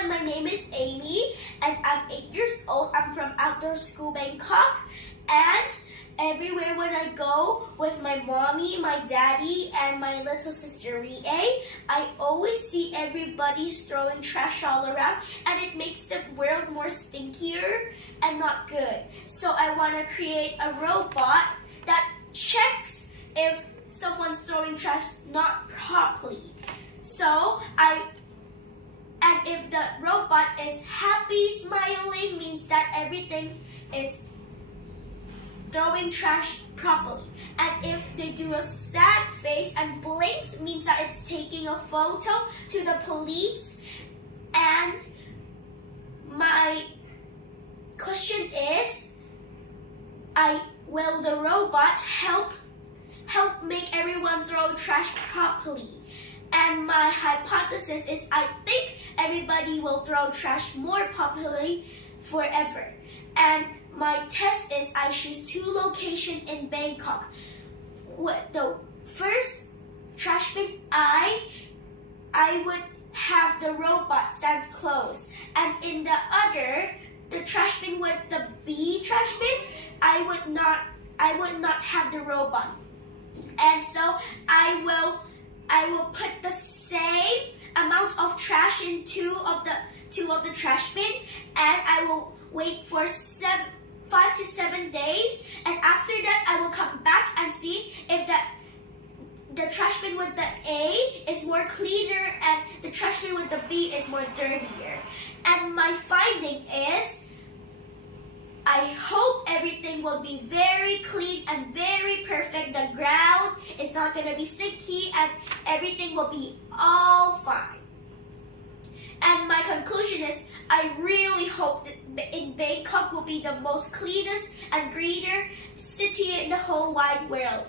everyone, my name is Amy and I'm 8 years old. I'm from Outdoor School Bangkok, and everywhere when I go with my mommy, my daddy, and my little sister Rie, I always see everybody throwing trash all around, and it makes the world more stinkier and not good. So I want to create a robot that checks if someone's throwing trash not properly. And if the robot is happy, smiling, means that everything is throwing trash properly. And if they do a sad face and blinks, means that it's taking a photo to the police. And my question is, will the robot help make everyone throw trash properly? And my hypothesis is I think everybody will throw trash more properly forever. And my test is I choose 2 locations in Bangkok. The first trash bin, I would have the robot stands close. And in the other, the trash bin with the B trash bin, I would not have the robot. And so I will put the same amount of trash in two of the trash bin, and I will wait for 5 to 7 days, and after that I will come back and see if the trash bin with the A is more cleaner and the trash bin with the B is more dirtier. And my finding is I hope everything will be very clean and very perfect. The ground is not going to be sticky and everything will be all fine. And my conclusion is I really hope that in Bangkok will be the most cleanest and greener city in the whole wide world.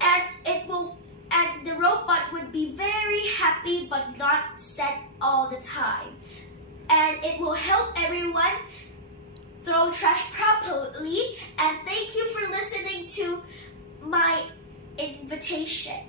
And the robot would be very happy but not sad all the time. And it will help everyone throw trash properly. And thank you for listening to my invitation.